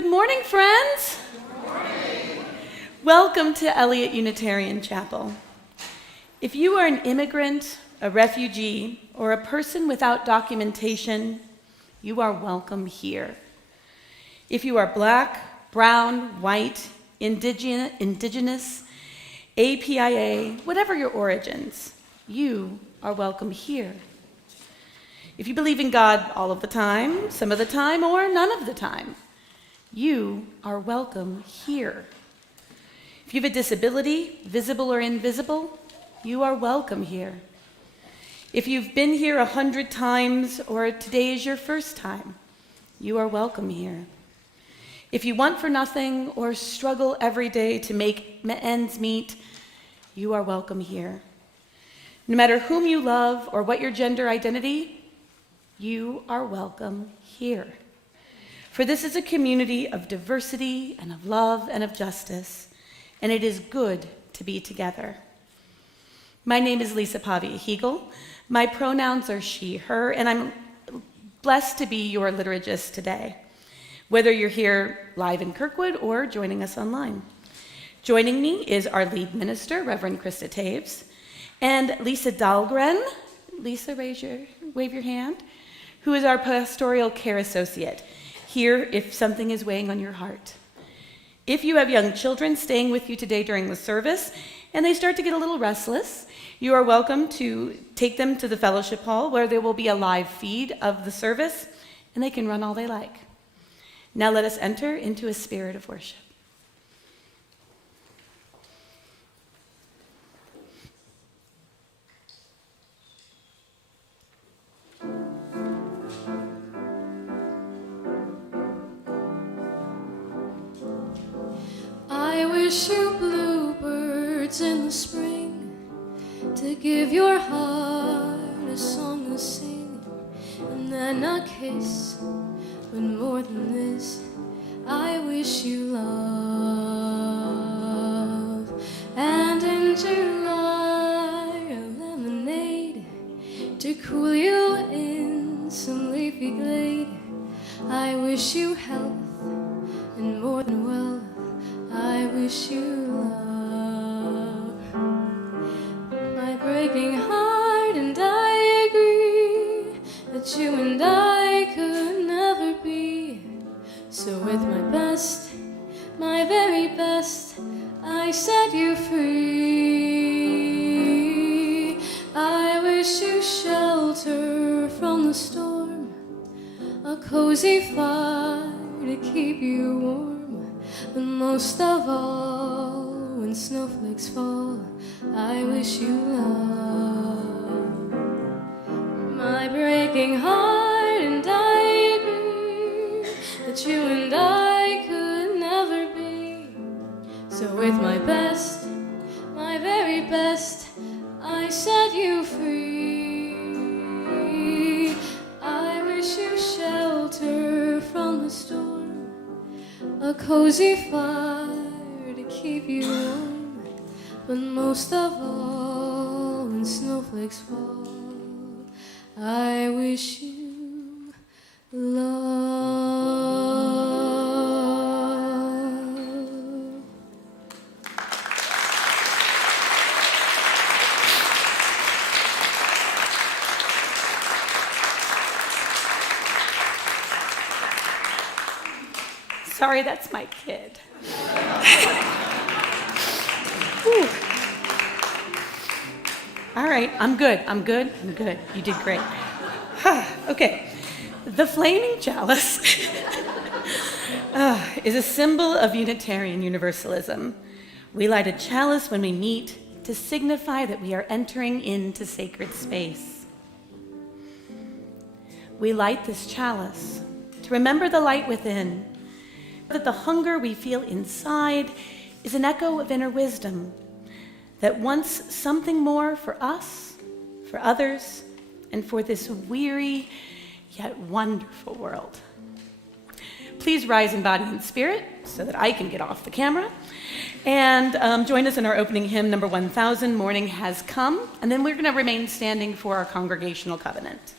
Good morning, friends. Good morning. Welcome to Eliot Unitarian Chapel. If you are an immigrant, a refugee, or a person without documentation, you are welcome here. If you are black, brown, white, indigenous, APIA, whatever your origins, you are welcome here. If you believe in God all of the time, some of the time, or none of the time, you are welcome here. If you have a disability, visible or invisible, you are welcome here. If you've been here 100 times or today is your first time, you are welcome here. If you want for nothing or struggle every day to make ends meet, you are welcome here. No matter whom you love or what your gender identity, you are welcome here. For this is a community of diversity and of love and of justice, and it is good to be together. My name is Lisa Pavia Hegel. My pronouns are she, her, and I'm blessed to be your liturgist today, whether you're here live in Kirkwood or joining us online. Joining me is our lead minister, Reverend Krista Taves, and Lisa Dahlgren. Lisa, wave your hand. Who is our pastoral care associate, here if something is weighing on your heart. If you have young children staying with you today during the service, and they start to get a little restless, you are welcome to take them to the fellowship hall where there will be a live feed of the service, and they can run all they like. Now let us enter into a spirit of worship. I wish you bluebirds in the spring to give your heart a song to sing, and then a kiss, but more than this, I wish you love. And in July, a lemonade to cool you in some leafy glade. I wish you health and more than wealth. I wish you love. My breaking heart and I agree that you and I could never be. So with my best, my very best, I set you free. I wish you shelter from the storm, a cozy fire to keep you warm. But most of all, when snowflakes fall, I wish you love. My breaking heart and I agree that you and I could never be. So with my best, my very best, I set you free. I wish you shelter from the storm, a cozy fire to keep you warm, but most of all, when snowflakes fall, I wish you love. Sorry, that's my kid. All right, I'm good. You did great. Okay, the flaming chalice is a symbol of Unitarian Universalism. We light a chalice when we meet to signify that we are entering into sacred space. We light this chalice to remember the light within, that the hunger we feel inside is an echo of inner wisdom that wants something more for us, for others, and for this weary yet wonderful world. Please rise in body and spirit so that I can get off the camera. And join us in our opening hymn, number 1000, Morning Has Come. And then we're going to remain standing for our congregational covenant.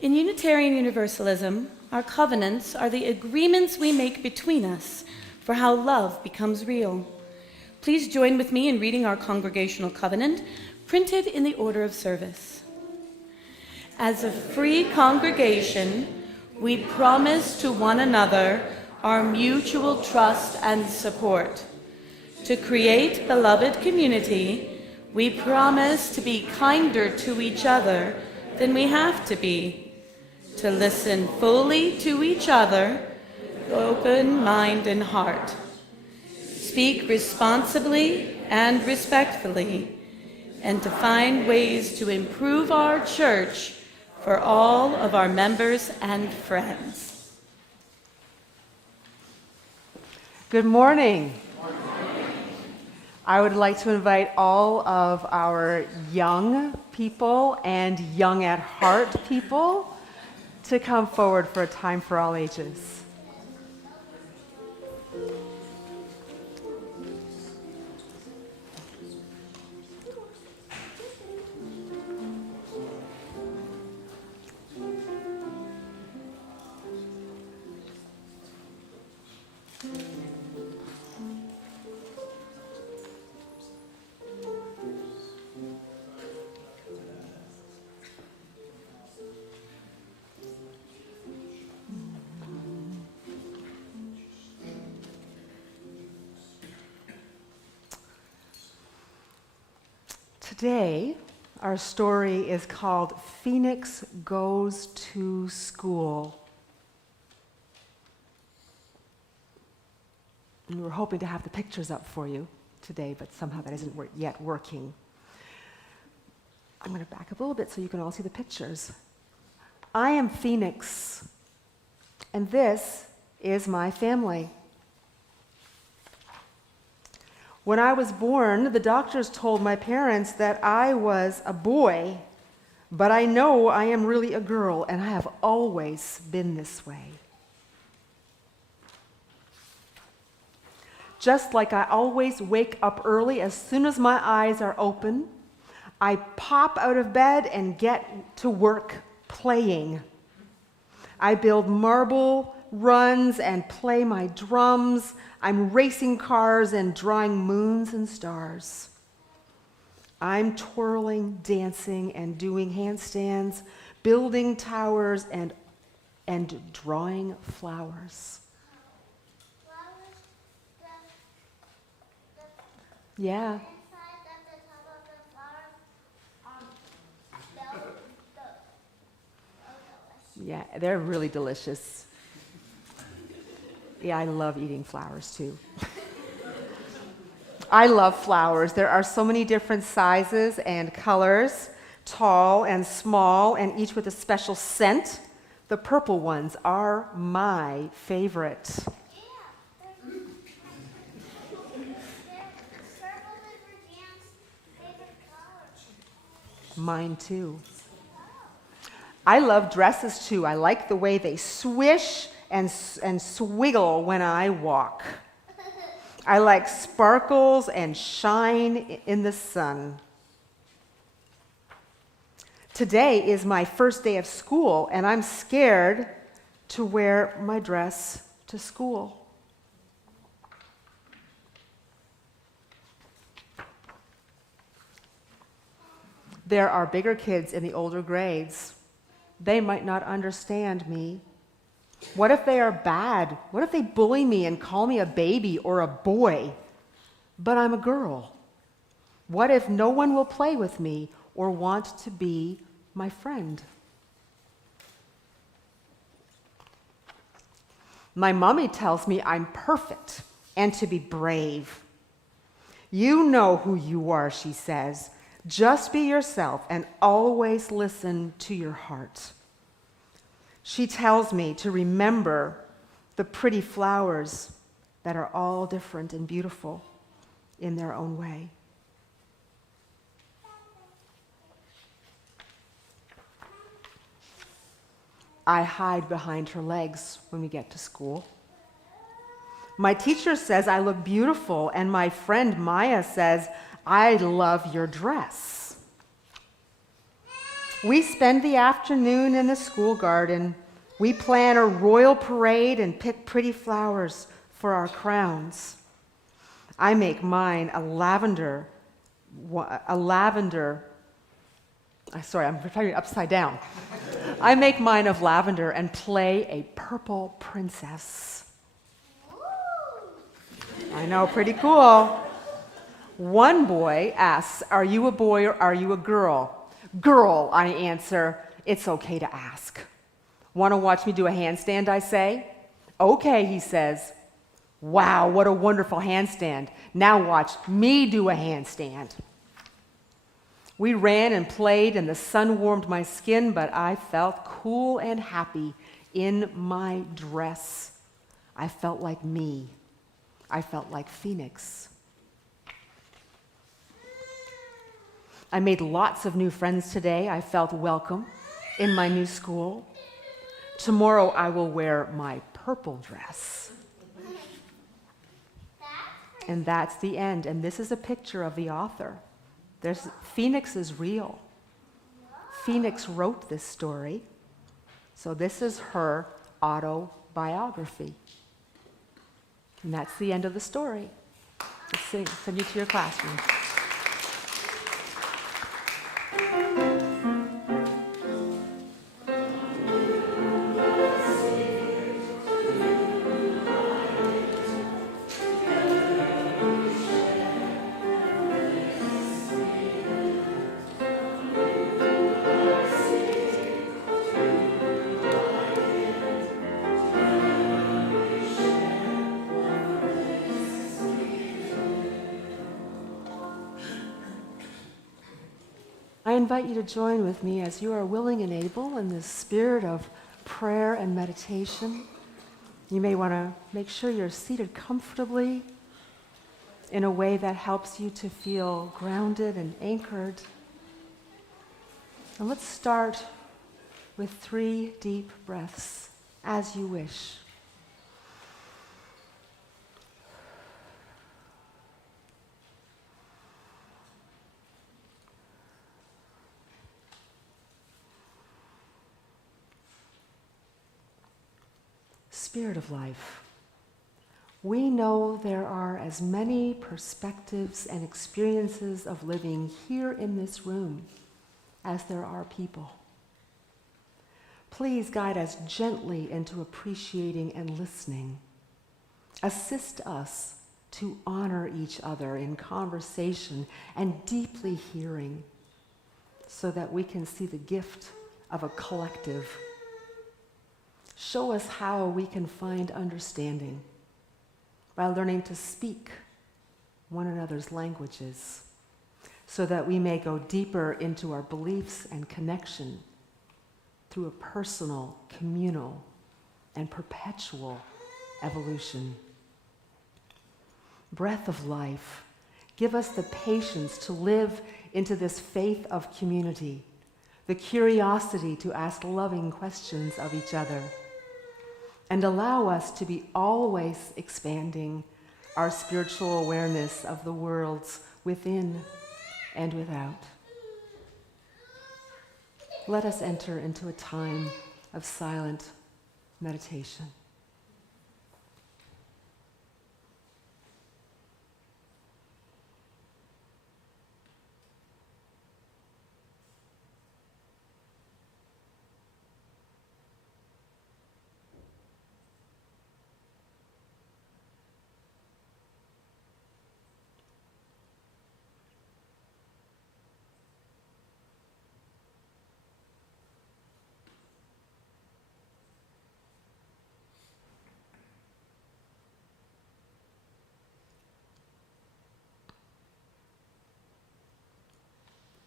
In Unitarian Universalism, our covenants are the agreements we make between us for how love becomes real. Please join with me in reading our congregational covenant, printed in the order of service. As a free congregation, we promise to one another our mutual trust and support. To create beloved community, we promise to be kinder to each other than we have to be, to listen fully to each other, open mind and heart, speak responsibly and respectfully, and to find ways to improve our church for all of our members and friends. Good morning. I would like to invite all of our young people and young at heart people to come forward for a time for all ages. Today, our story is called Phoenix Goes to School. And we were hoping to have the pictures up for you today, but somehow that isn't yet working. I'm going to back up a little bit so you can all see the pictures. I am Phoenix, and this is my family. When I was born, the doctors told my parents that I was a boy, but I know I am really a girl, and I have always been this way. Just like I always wake up early as soon as my eyes are open, I pop out of bed and get to work playing. I build marble runs and play my drums. I'm racing cars and drawing moons and stars. I'm twirling, dancing, and doing handstands, building towers, and drawing flowers. Yeah. Yeah, they're really delicious. Yeah, I love eating flowers too. I love flowers. There are so many different sizes and colors, tall and small, and each with a special scent. The purple ones are my favorite. Mine too. I love dresses too. I like the way they swish and swiggle when I walk. I like sparkles and shine in the sun. Today is my first day of school, and I'm scared to wear my dress to school. There are bigger kids in the older grades. They might not understand me. What if they are bad? What if they bully me and call me a baby or a boy? But I'm a girl. What if no one will play with me or want to be my friend? My mommy tells me I'm perfect and to be brave. You know who you are, she says. Just be yourself and always listen to your heart. She tells me to remember the pretty flowers that are all different and beautiful in their own way. I hide behind her legs when we get to school. My teacher says I look beautiful, and my friend Maya says, I love your dress. We spend the afternoon in the school garden. We plan a royal parade and pick pretty flowers for our crowns. I make mine a lavender. Sorry, I'm pretending upside down. I make mine of lavender and play a purple princess. I know, pretty cool. One boy asks, "Are you a boy or are you a girl?" "Girl," I answer. "It's okay to ask." "Want to watch me do a handstand?" I say. "Okay," he says. "Wow, what a wonderful handstand. Now watch me do a handstand." We ran and played, and the sun warmed my skin, but I felt cool and happy in my dress. I felt like me. I felt like Phoenix. I made lots of new friends today. I felt welcome in my new school. Tomorrow I will wear my purple dress. And that's the end. And this is a picture of the author. Phoenix is real. Phoenix wrote this story. So this is her autobiography. And that's the end of the story. Let's send you to your classroom. I invite you to join with me as you are willing and able in this spirit of prayer and meditation. You may want to make sure you're seated comfortably in a way that helps you to feel grounded and anchored. And let's start with 3 deep breaths, as you wish. Spirit of life, we know there are as many perspectives and experiences of living here in this room as there are people. Please guide us gently into appreciating and listening. Assist us to honor each other in conversation and deeply hearing so that we can see the gift of a collective. Show us how we can find understanding by learning to speak one another's languages so that we may go deeper into our beliefs and connection through a personal, communal, and perpetual evolution. Breath of life, give us the patience to live into this faith of community, the curiosity to ask loving questions of each other, and allow us to be always expanding our spiritual awareness of the worlds within and without. Let us enter into a time of silent meditation.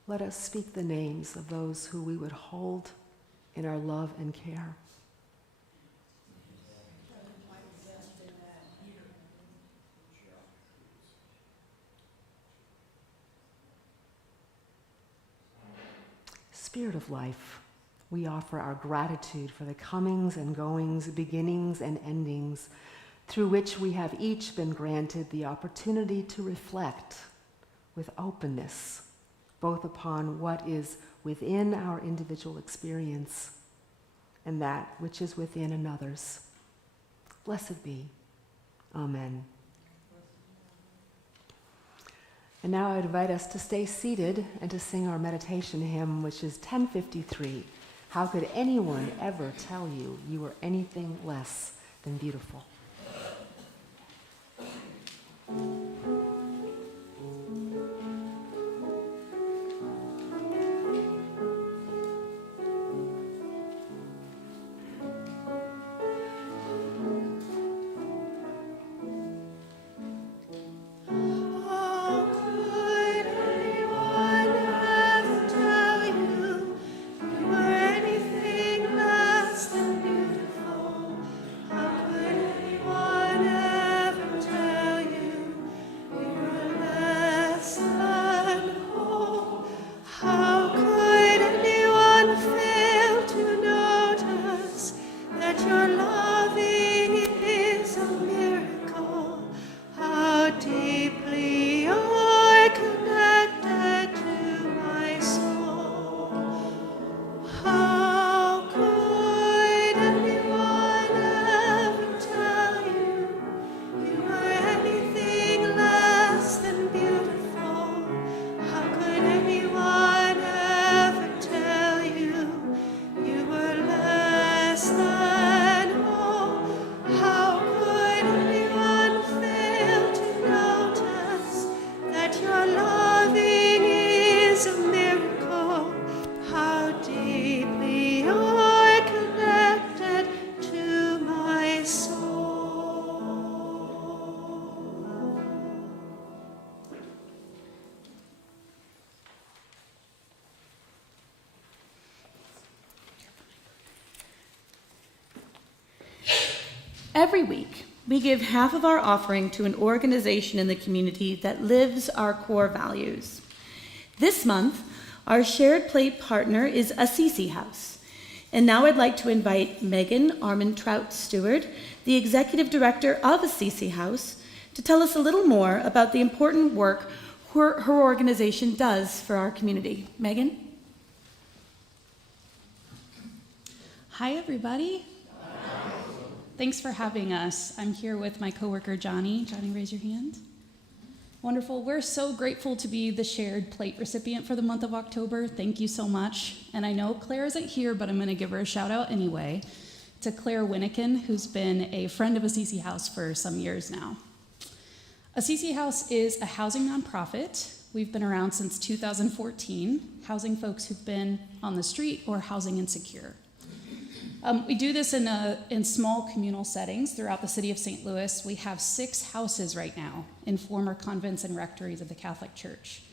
Let us speak the names of those who we would hold in our love and care. Spirit of life, we offer our gratitude for the comings and goings, beginnings and endings, through which we have each been granted the opportunity to reflect with openness, both upon what is within our individual experience and that which is within another's. Blessed be. Amen. And now I invite us to stay seated and to sing our meditation hymn, which is 1053. How could anyone ever tell you you were anything less than beautiful? Every week, we give half of our offering to an organization in the community that lives our core values. This month, our shared plate partner is Assisi House. And now I'd like to invite Megan Armentrout-Stewart, the executive director of Assisi House, to tell us a little more about the important work her organization does for our community. Megan? Hi, everybody. Thanks for having us. I'm here with my coworker, Johnny. Johnny, raise your hand. Wonderful. We're so grateful to be the shared plate recipient for the month of October. Thank you so much. And I know Claire isn't here, but I'm going to give her a shout out anyway to Claire Winnikin, who's been a friend of Assisi House for some years now. Assisi House is a housing nonprofit. We've been around since 2014, housing folks who've been on the street or housing insecure. We do this in small communal settings throughout the city of St. Louis. We have 6 houses right now in former convents and rectories of the Catholic Church.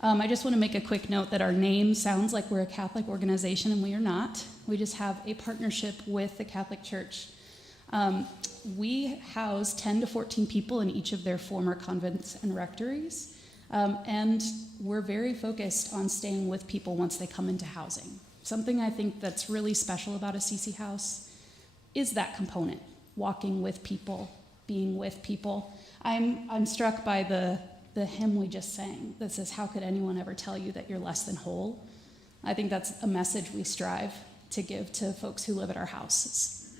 I just want to make a quick note that our name sounds like we're a Catholic organization, and we are not. We just have a partnership with the Catholic Church. We house 10 to 14 people in each of their former convents and rectories, and we're very focused on staying with people once they come into housing. Something I think that's really special about Assisi House is that component, walking with people, being with people. I'm struck by the hymn we just sang that says, how could anyone ever tell you that you're less than whole? I think that's a message we strive to give to folks who live at our houses.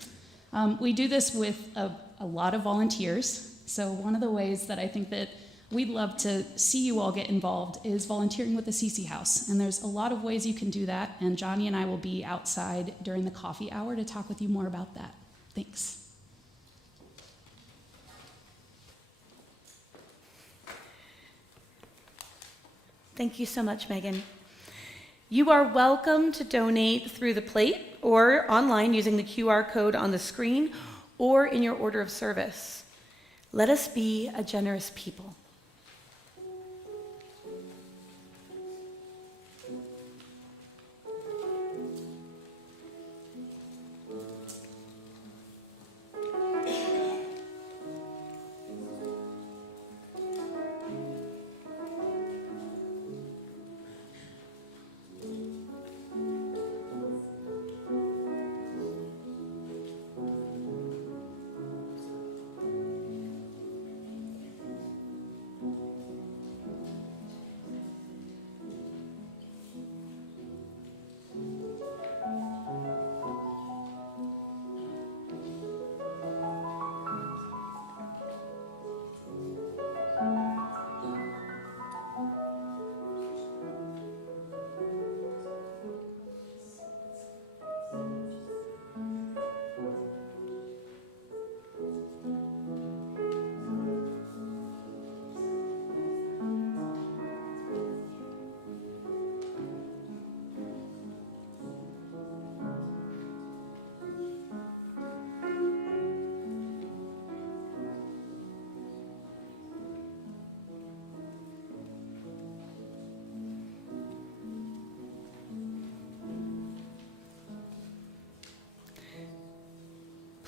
We do this with a lot of volunteers. So one of the ways that I think that we'd love to see you all get involved is volunteering with the Assisi House. And there's a lot of ways you can do that. And Johnny and I will be outside during the coffee hour to talk with you more about that. Thanks. Thank you so much, Megan. You are welcome to donate through the plate or online using the QR code on the screen or in your order of service. Let us be a generous people.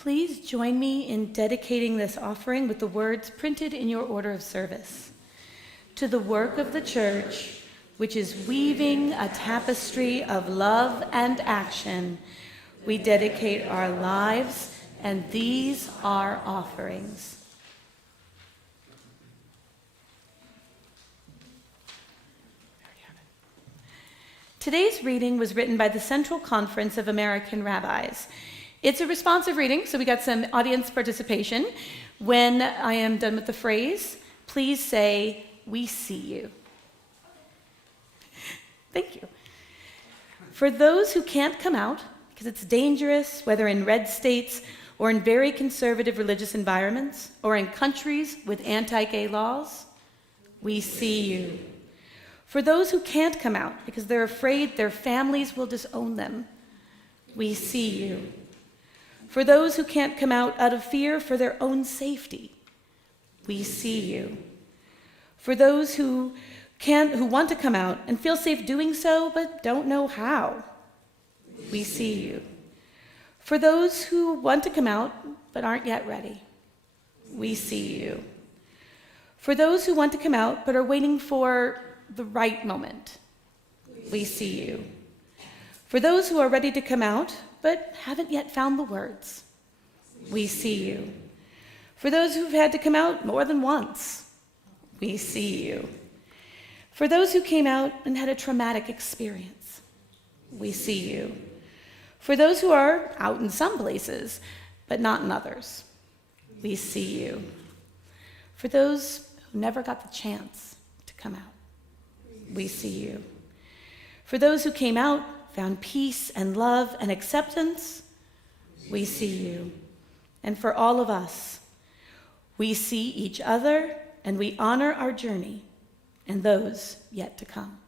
please join me in dedicating this offering with the words printed in your order of service. To the work of the church, which is weaving a tapestry of love and action, we dedicate our lives, and these are offerings. Today's reading was written by the Central Conference of American Rabbis. It's a responsive reading, so we got some audience participation. When I am done with the phrase, please say, "We see you." Thank you. For those who can't come out, because it's dangerous, whether in red states or in very conservative religious environments, or in countries with anti-gay laws, we see you. For those who can't come out because they're afraid their families will disown them, we see you. For those who can't come out of fear for their own safety, we see you. For those who want to come out and feel safe doing so but don't know how, we see you. For those who want to come out but aren't yet ready, we see you. For those who want to come out but are waiting for the right moment, we see you. For those who are ready to come out but haven't yet found the words, we see you. For those who've had to come out more than once, we see you. For those who came out and had a traumatic experience, we see you. For those who are out in some places but not in others, we see you. For those who never got the chance to come out, we see you. For those who came out, found peace and love and acceptance, we see you. And for all of us, we see each other and we honor our journey and those yet to come.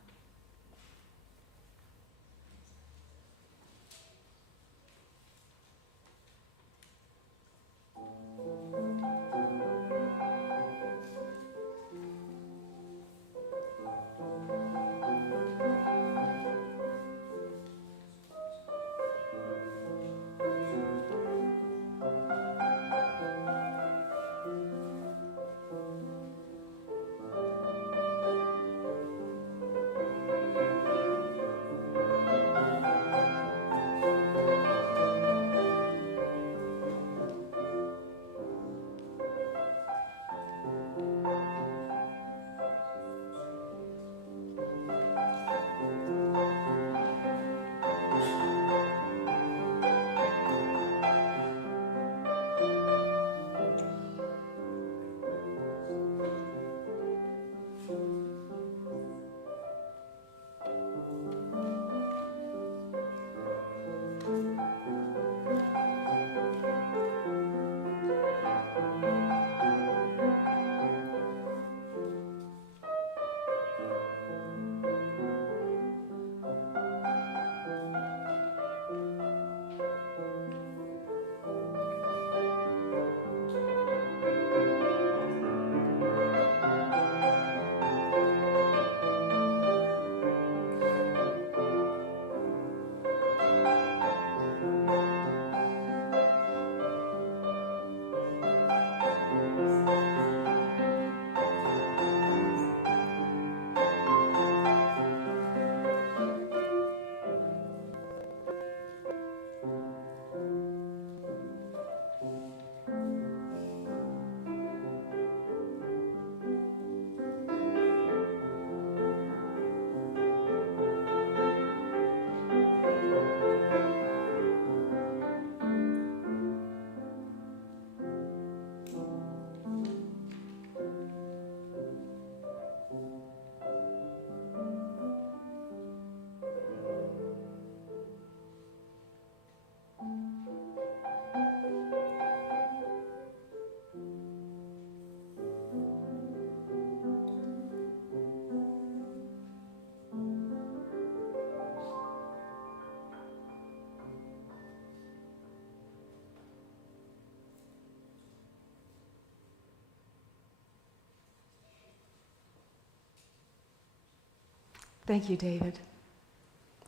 Thank you, David.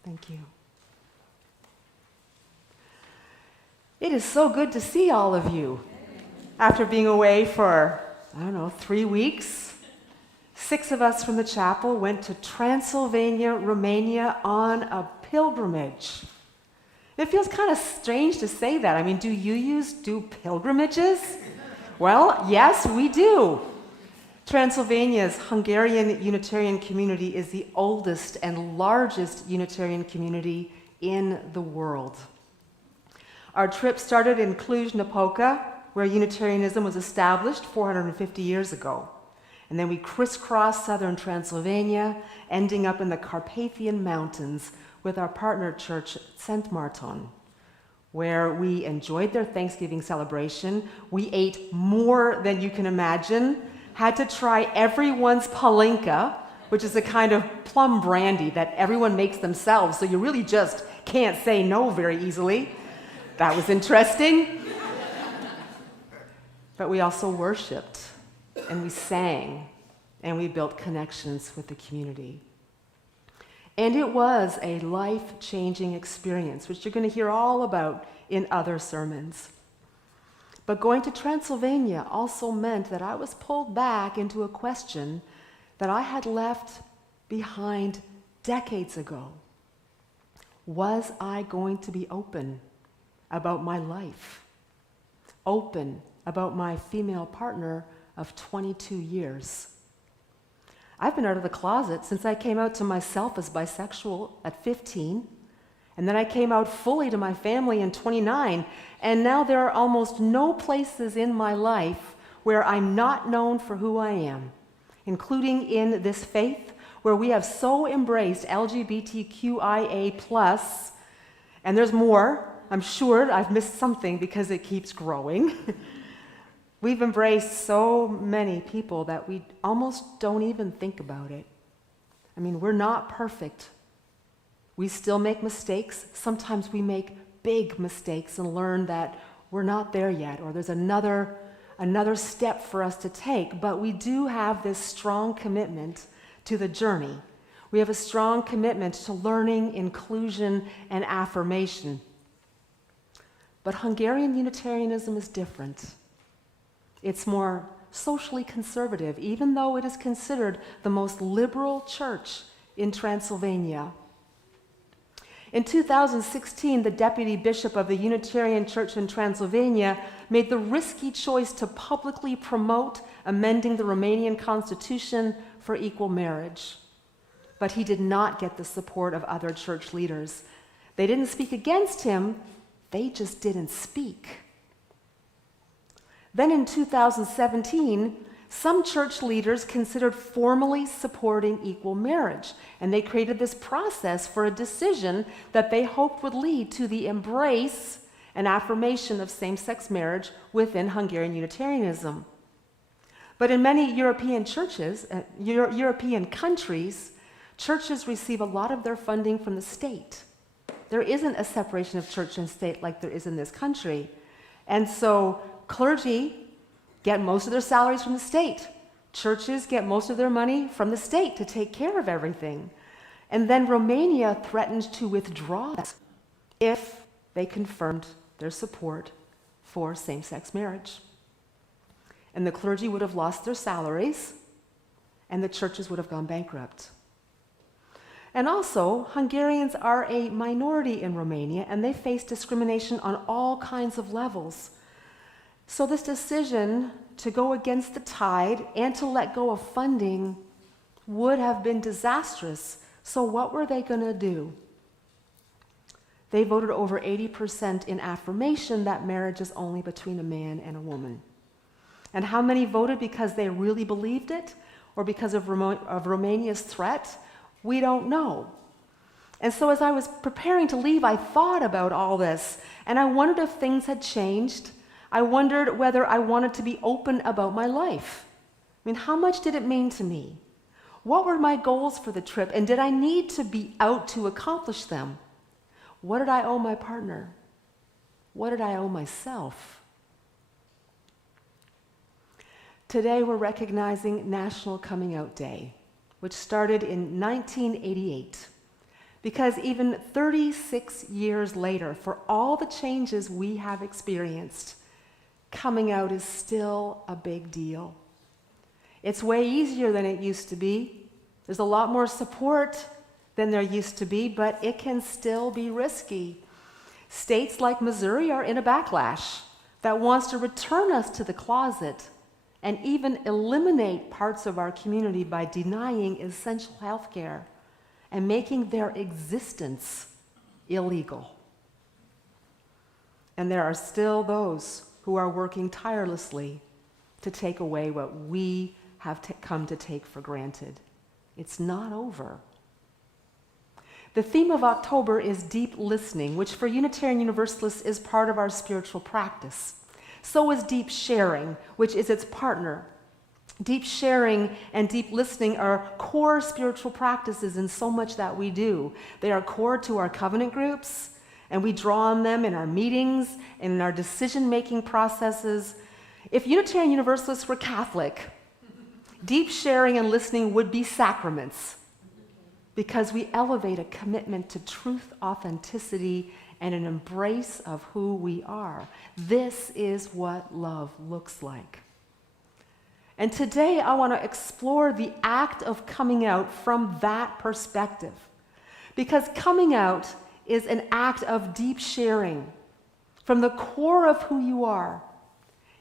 Thank you. It is so good to see all of you. After being away for, 3 weeks, 6 of us from the chapel went to Transylvania, Romania on a pilgrimage. It feels kind of strange to say that. I mean, do you do pilgrimages? Well, yes, we do. Transylvania's Hungarian Unitarian community is the oldest and largest Unitarian community in the world. Our trip started in Cluj-Napoca, where Unitarianism was established 450 years ago. And then we crisscrossed southern Transylvania, ending up in the Carpathian Mountains with our partner church, St. Martin, where we enjoyed their Thanksgiving celebration. We ate more than you can imagine, had to try everyone's palinka, which is a kind of plum brandy that everyone makes themselves, so you really just can't say no very easily. That was interesting. But we also worshiped, and we sang, and we built connections with the community. And it was a life-changing experience, which you're going to hear all about in other sermons. But going to Transylvania also meant that I was pulled back into a question that I had left behind decades ago. Was I going to be open about my life? Open about my female partner of 22 years? I've been out of the closet since I came out to myself as bisexual at 15, and then I came out fully to my family in 29, and now there are almost no places in my life where I'm not known for who I am, including in this faith where we have so embraced LGBTQIA+, and there's more. I'm sure I've missed something because it keeps growing. We've embraced so many people that we almost don't even think about it. I mean, we're not perfect. We still make mistakes. Sometimes we make big mistakes and learn that we're not there yet, or there's another step for us to take. But we do have this strong commitment to the journey. We have a strong commitment to learning, inclusion, and affirmation. But Hungarian Unitarianism is different. It's more socially conservative, even though it is considered the most liberal church in Transylvania. In 2016, the deputy bishop of the Unitarian Church in Transylvania made the risky choice to publicly promote amending the Romanian constitution for equal marriage. But he did not get the support of other church leaders. They didn't speak against him, they just didn't speak. Then in 2017, some church leaders considered formally supporting equal marriage, and they created this process for a decision that they hoped would lead to the embrace and affirmation of same-sex marriage within Hungarian Unitarianism. But in many European churches, European countries, churches receive a lot of their funding from the state. There isn't a separation of church and state like there is in this country. And so clergy get most of their salaries from the state. Churches get most of their money from the state to take care of everything. And then Romania threatened to withdraw that if they confirmed their support for same-sex marriage. And the clergy would have lost their salaries, and the churches would have gone bankrupt. And also, Hungarians are a minority in Romania, and they face discrimination on all kinds of levels. So this decision to go against the tide and to let go of funding would have been disastrous. So what were they going to do? They voted over 80% in affirmation that marriage is only between a man and a woman. And how many voted because they really believed it or because of Romania's threat? We don't know. And so as I was preparing to leave, I thought about all this, and I wondered if things had changed. I wondered whether I wanted to be open about my life. I mean, how much did it mean to me? What were my goals for the trip, and did I need to be out to accomplish them? What did I owe my partner? What did I owe myself? Today we're recognizing National Coming Out Day, which started in 1988. Because even 36 years later, for all the changes we have experienced, coming out is still a big deal. It's way easier than it used to be. There's a lot more support than there used to be, but it can still be risky. States like Missouri are in a backlash that wants to return us to the closet and even eliminate parts of our community by denying essential health care and making their existence illegal. And there are still those who are working tirelessly to take away what we have come to take for granted. It's not over. The theme of October is deep listening, which for Unitarian Universalists is part of our spiritual practice. So is deep sharing, which is its partner. Deep sharing and deep listening are core spiritual practices in so much that we do. They are core to our covenant groups, and we draw on them in our meetings and in our decision-making processes. If Unitarian Universalists were Catholic, deep sharing and listening would be sacraments, because we elevate a commitment to truth, authenticity, and an embrace of who we are. This is what love looks like. And today I want to explore the act of coming out from that perspective, because coming out is an act of deep sharing from the core of who you are,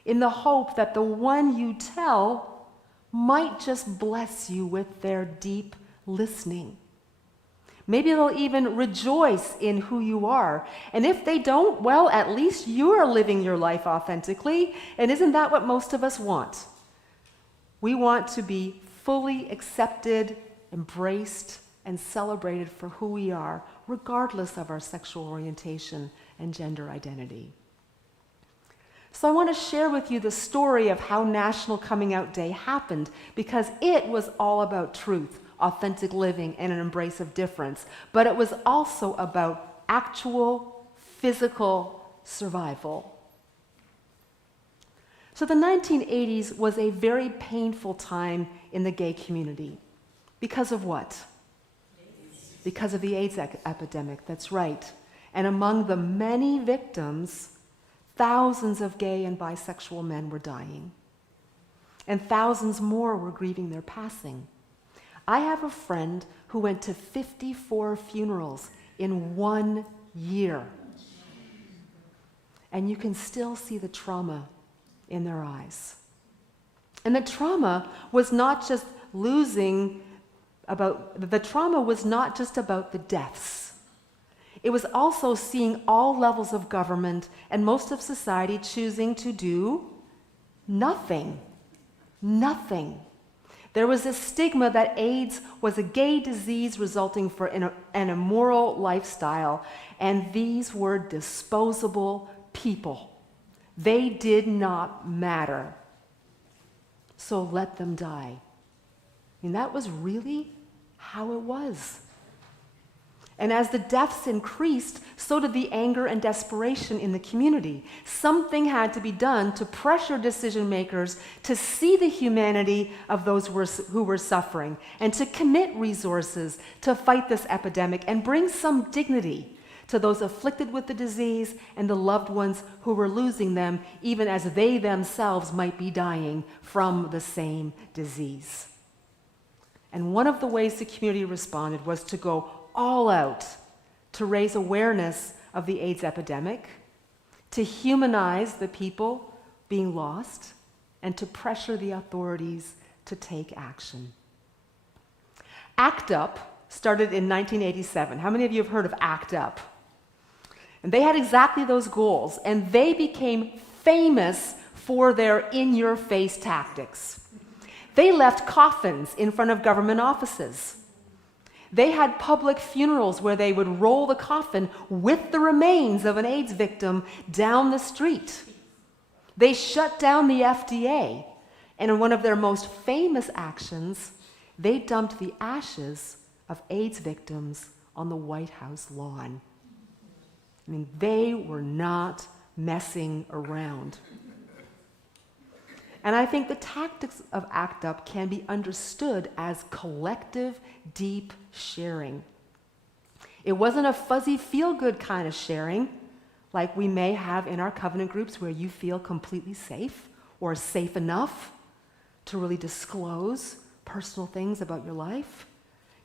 in the hope that the one you tell might just bless you with their deep listening. Maybe they'll even rejoice in who you are. And if they don't, well, at least you are living your life authentically. And isn't that what most of us want? We want to be fully accepted, embraced, and celebrated for who we are, regardless of our sexual orientation and gender identity. So I want to share with you the story of how National Coming Out Day happened, because it was all about truth, authentic living, and an embrace of difference. But it was also about actual physical survival. So the 1980s was a very painful time in the gay community. Because of what? Because of the AIDS epidemic, that's right. And among the many victims, thousands of gay and bisexual men were dying. And thousands more were grieving their passing. I have a friend who went to 54 funerals in 1 year. And you can still see the trauma in their eyes. And the trauma was not just about the deaths. It was also seeing all levels of government and most of society choosing to do nothing. Nothing. There was a stigma that AIDS was a gay disease resulting from an immoral lifestyle, and these were disposable people. They did not matter. So let them die. And that was really how it was. And as the deaths increased, so did the anger and desperation in the community. Something had to be done to pressure decision makers to see the humanity of those who were suffering and to commit resources to fight this epidemic and bring some dignity to those afflicted with the disease and the loved ones who were losing them, even as they themselves might be dying from the same disease. And one of the ways the community responded was to go all out to raise awareness of the AIDS epidemic, to humanize the people being lost, and to pressure the authorities to take action. ACT UP started in 1987. How many of you have heard of ACT UP? And they had exactly those goals, and they became famous for their in-your-face tactics. They left coffins in front of government offices. They had public funerals where they would roll the coffin with the remains of an AIDS victim down the street. They shut down the FDA, and in one of their most famous actions, they dumped the ashes of AIDS victims on the White House lawn. I mean, they were not messing around. And I think the tactics of ACT UP can be understood as collective, deep sharing. It wasn't a fuzzy feel-good kind of sharing like we may have in our covenant groups where you feel completely safe or safe enough to really disclose personal things about your life.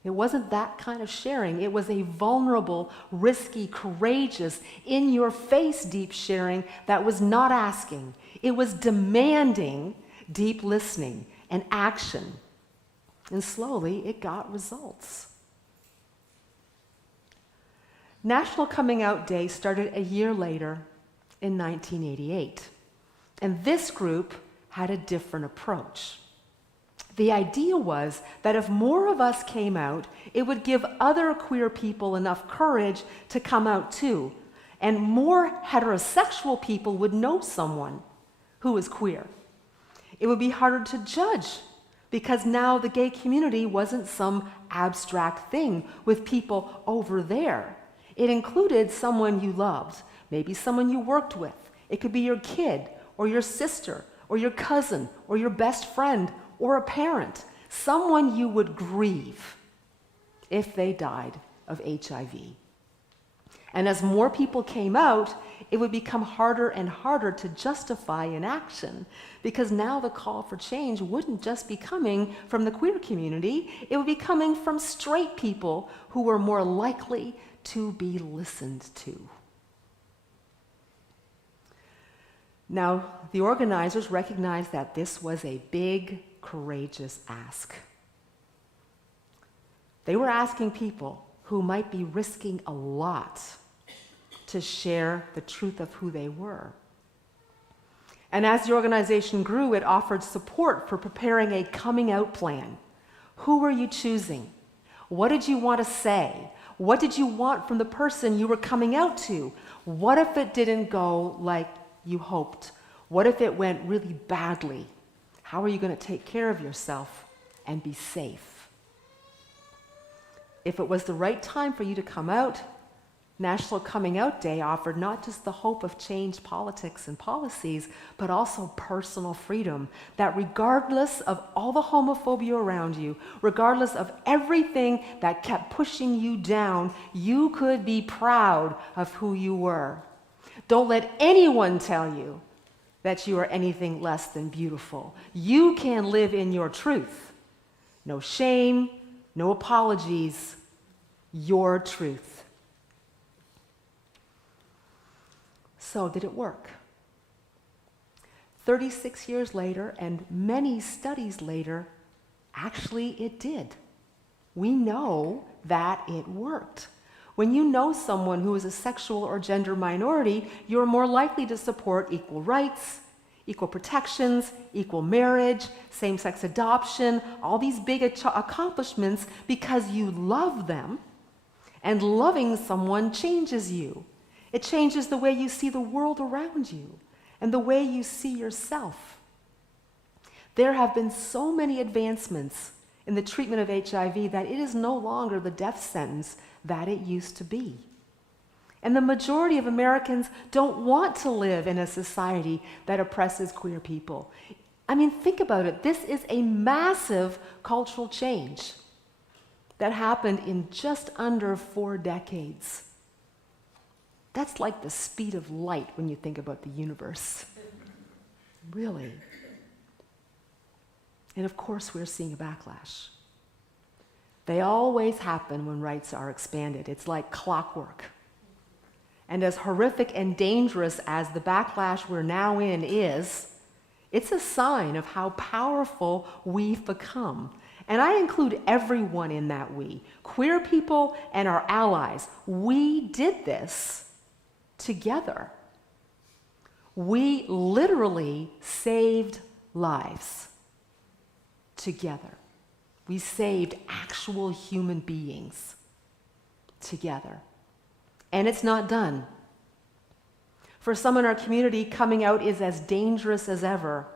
It wasn't that kind of sharing. It was a vulnerable, risky, courageous, in-your-face deep sharing that was not asking. It was demanding deep listening and action. And slowly, it got results. National Coming Out Day started a year later in 1988. And this group had a different approach. The idea was that if more of us came out, it would give other queer people enough courage to come out too, and more heterosexual people would know someone who is queer. It would be harder to judge because now the gay community wasn't some abstract thing with people over there. It included someone you loved, maybe someone you worked with. It could be your kid or your sister or your cousin or your best friend or a parent, someone you would grieve if they died of HIV. And as more people came out, it would become harder and harder to justify inaction because now the call for change wouldn't just be coming from the queer community, it would be coming from straight people who were more likely to be listened to. Now, the organizers recognized that this was a big, courageous ask. They were asking people who might be risking a lot to share the truth of who they were. And as the organization grew, it offered support for preparing a coming out plan. Who were you choosing? What did you want to say? What did you want from the person you were coming out to? What if it didn't go like you hoped? What if it went really badly? How are you going to take care of yourself and be safe? If it was the right time for you to come out, National Coming Out Day offered not just the hope of changed politics and policies, but also personal freedom, that regardless of all the homophobia around you, regardless of everything that kept pushing you down, you could be proud of who you were. Don't let anyone tell you that you are anything less than beautiful. You can live in your truth. No shame, no apologies, your truth. So did it work? 36 years later and many studies later, actually it did. We know that it worked. When you know someone who is a sexual or gender minority, you're more likely to support equal rights, equal protections, equal marriage, same-sex adoption, all these big accomplishments because you love them, and loving someone changes you. It changes the way you see the world around you and the way you see yourself. There have been so many advancements in the treatment of HIV that it is no longer the death sentence that it used to be. And the majority of Americans don't want to live in a society that oppresses queer people. I mean, think about it. This is a massive cultural change that happened in just under 4 decades. That's like the speed of light when you think about the universe. Really. And of course, we're seeing a backlash. They always happen when rights are expanded. It's like clockwork. And as horrific and dangerous as the backlash we're now in is, it's a sign of how powerful we've become. And I include everyone in that we. Queer people and our allies. We did this together. We literally saved lives together. We saved actual human beings together. And it's not done. For some in our community, coming out is as dangerous as ever.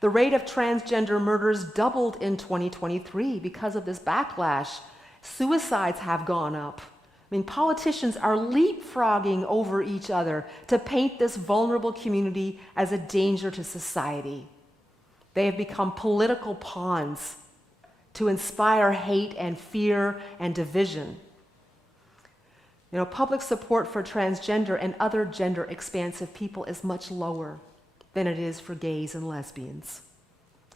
The rate of transgender murders doubled in 2023 because of this backlash. Suicides have gone up. I mean, politicians are leapfrogging over each other to paint this vulnerable community as a danger to society. They have become political pawns to inspire hate and fear and division. Public support for transgender and other gender expansive people is much lower than it is for gays and lesbians.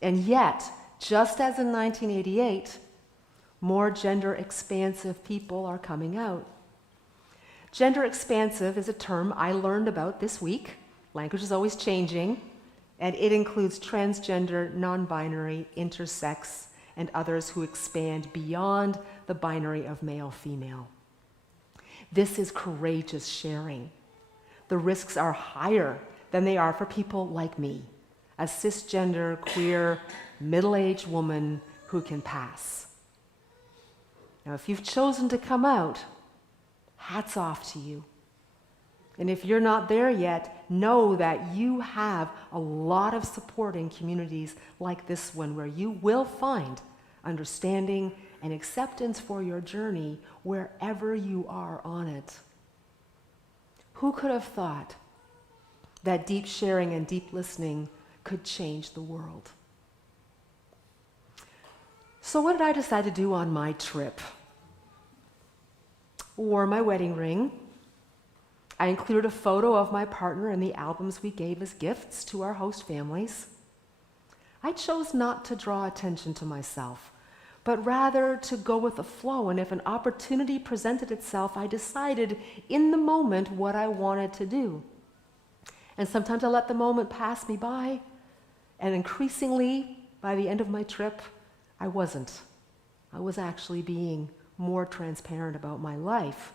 And yet, just as in 1988, more gender expansive people are coming out. Gender expansive is a term I learned about this week. Language is always changing, and it includes transgender, non-binary, intersex, and others who expand beyond the binary of male-female. This is courageous sharing. The risks are higher than they are for people like me, a cisgender, queer, middle-aged woman who can pass. Now, if you've chosen to come out, hats off to you. And if you're not there yet, know that you have a lot of support in communities like this one where you will find understanding and acceptance for your journey wherever you are on it. Who could have thought that deep sharing and deep listening could change the world? So what did I decide to do on my trip? Wore my wedding ring. I included a photo of my partner in the albums we gave as gifts to our host families. I chose not to draw attention to myself, but rather to go with the flow. And if an opportunity presented itself, I decided in the moment what I wanted to do. And sometimes I let the moment pass me by, and increasingly, by the end of my trip, I wasn't. I was actually being more transparent about my life.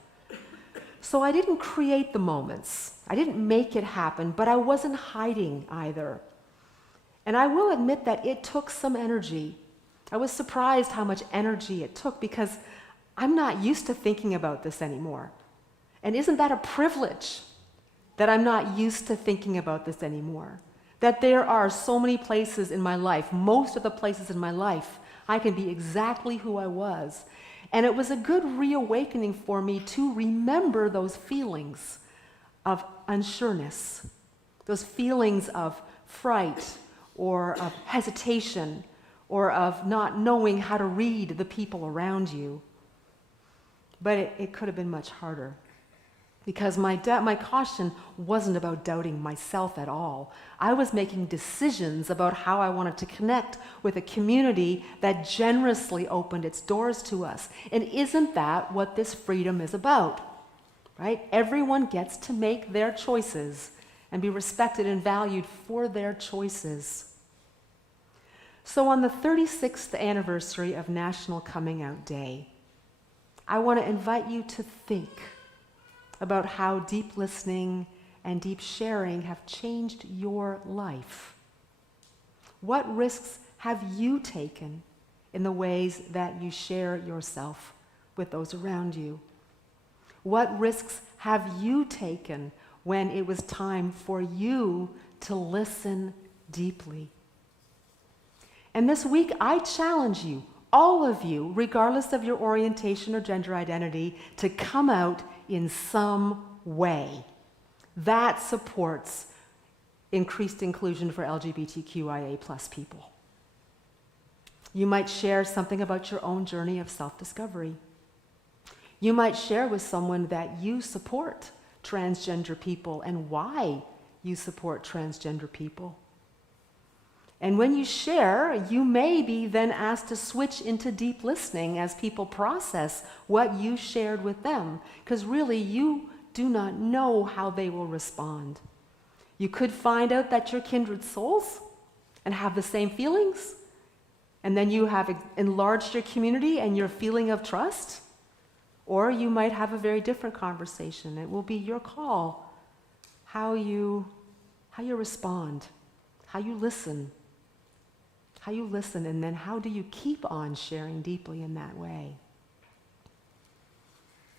So I didn't create the moments. I didn't make it happen, but I wasn't hiding either. And I will admit that it took some energy. I was surprised how much energy it took because I'm not used to thinking about this anymore. And isn't that a privilege that I'm not used to thinking about this anymore? That there are so many places in my life, most of the places in my life, I can be exactly who I was. And it was a good reawakening for me to remember those feelings of unsureness, those feelings of fright or of hesitation or of not knowing how to read the people around you. But it could have been much harder because my caution wasn't about doubting myself at all. I was making decisions about how I wanted to connect with a community that generously opened its doors to us. And isn't that what this freedom is about? Right? Everyone gets to make their choices and be respected and valued for their choices. So on the 36th anniversary of National Coming Out Day, I want to invite you to think about how deep listening and deep sharing have changed your life. What risks have you taken in the ways that you share yourself with those around you? What risks have you taken when it was time for you to listen deeply? And this week, I challenge you, all of you, regardless of your orientation or gender identity, to come out in some way. That supports increased inclusion for LGBTQIA+ people. You might share something about your own journey of self-discovery. You might share with someone that you support transgender people and why you support transgender people. And when you share, you may be then asked to switch into deep listening as people process what you shared with them, because really you do not know how they will respond. You could find out that you're kindred souls and have the same feelings, and then you have enlarged your community and your feeling of trust, or you might have a very different conversation. It will be your call, how you respond, how you listen. How you listen, and then how do you keep on sharing deeply in that way?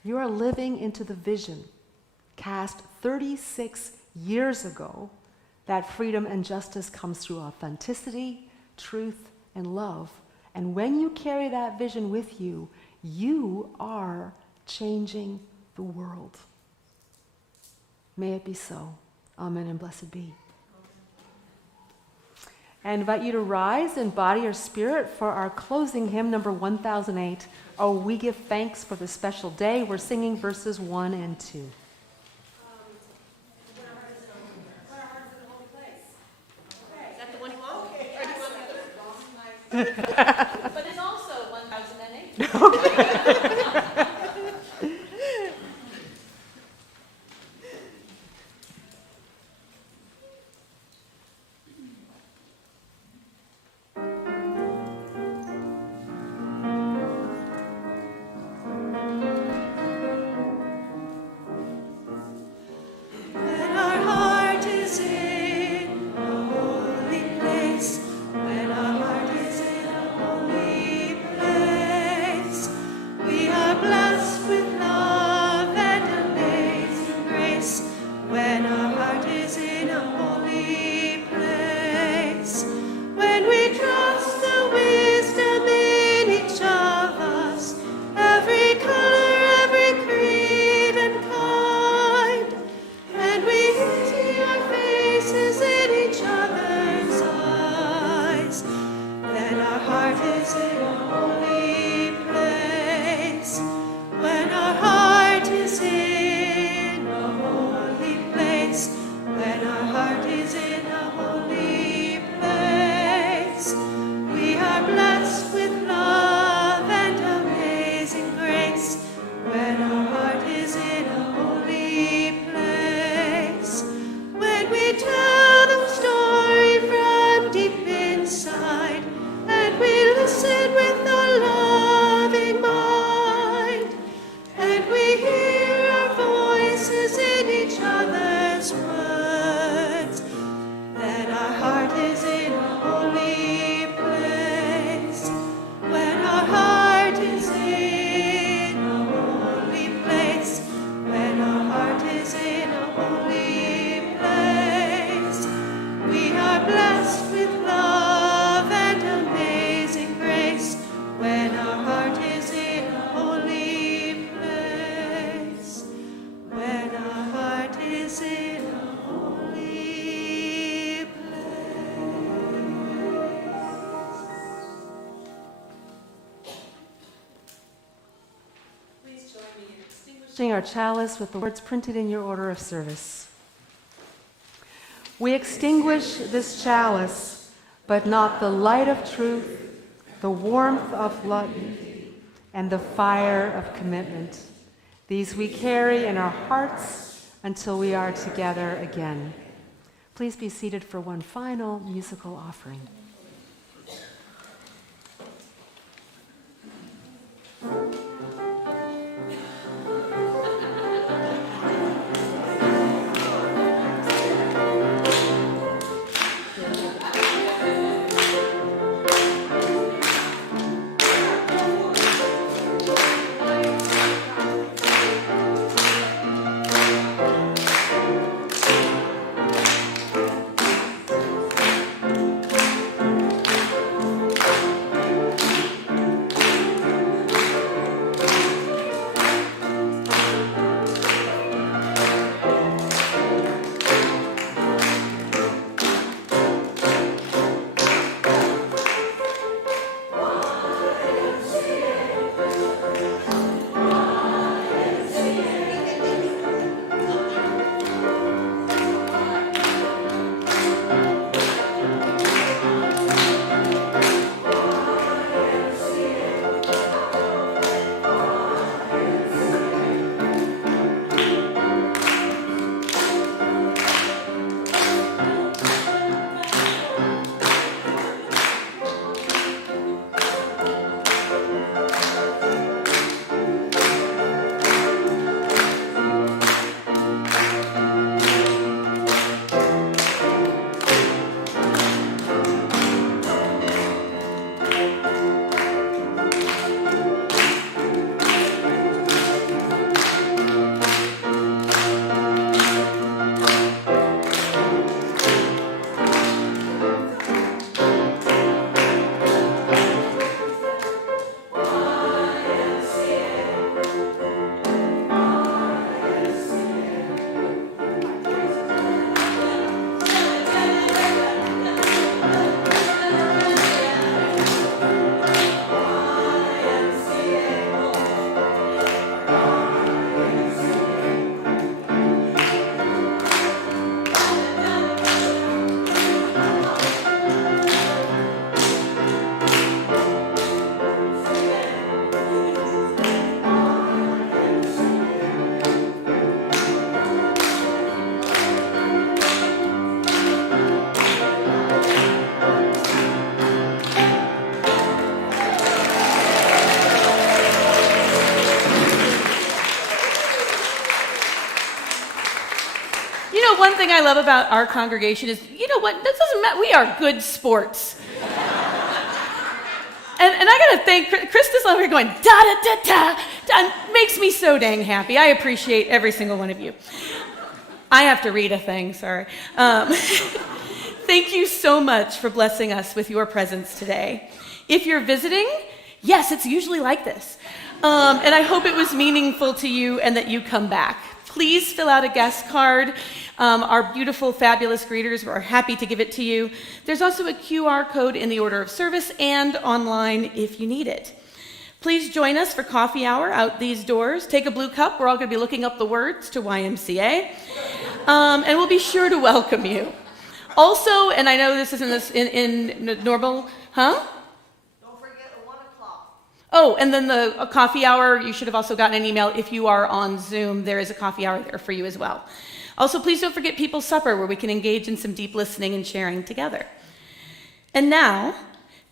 You are living into the vision cast 36 years ago that freedom and justice comes through authenticity, truth, and love. And when you carry that vision with you, you are changing the world. May it be so. Amen and blessed be. I invite you to rise in body or spirit for our closing hymn, number 1008. Oh, we give thanks for this special day. We're singing verses 1 and 2. But it's also 1008. When our heart is in a holy place, when our heart is in a holy place, we are blessed with love and amazing grace. When our heart is in a holy place, when we trust the wisdom in each of us, every color, every creed and kind, and we see our faces in each other's eyes, then our heart is in a holy place. When our heart is in a holy place, when our heart is in a holy place, we are blessed with love and amazing grace. When our heart is in a holy place, when we tell the story from deep inside, and we listen with a loving mind, and we hear our voices in each other's words, then our heart is in a holy place. When our heart is in a holy place, when our heart is in a holy place, we are blessed with love and amazing grace. When our heart is in a holy place, when our heart is in a holy place. Extinguishing our chalice with the words printed in your order of service. We extinguish this chalice, but not the light of truth, the warmth of love, and the fire of commitment. These we carry in our hearts until we are together again. Please be seated for one final musical offering. one thing I love about our congregation is, you know what, that doesn't matter, we are good sports. And I gotta thank, Krista's over here going, da-da-da-da, makes me so dang happy. I appreciate every single one of you. I have to read a thing, sorry. Thank you so much for blessing us with your presence today. If you're visiting, yes, it's usually like this. And I hope it was meaningful to you and that you come back. Please fill out a guest card. Our beautiful, fabulous greeters are happy to give it to you. There's also a QR code in the order of service and online if you need it. Please join us for coffee hour out these doors. Take a blue cup. We're all going to be looking up the words to YMCA. And we'll be sure to welcome you. Also, and I know this isn't in normal, huh? Oh, and then the coffee hour, you should have also gotten an email. If you are on Zoom, there is a coffee hour there for you as well. Also, please don't forget People's Supper, where we can engage in some deep listening and sharing together. And now,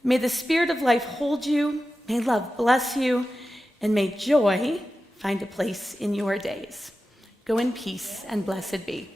may the Spirit of life hold you, may love bless you, and may joy find a place in your days. Go in peace and blessed be.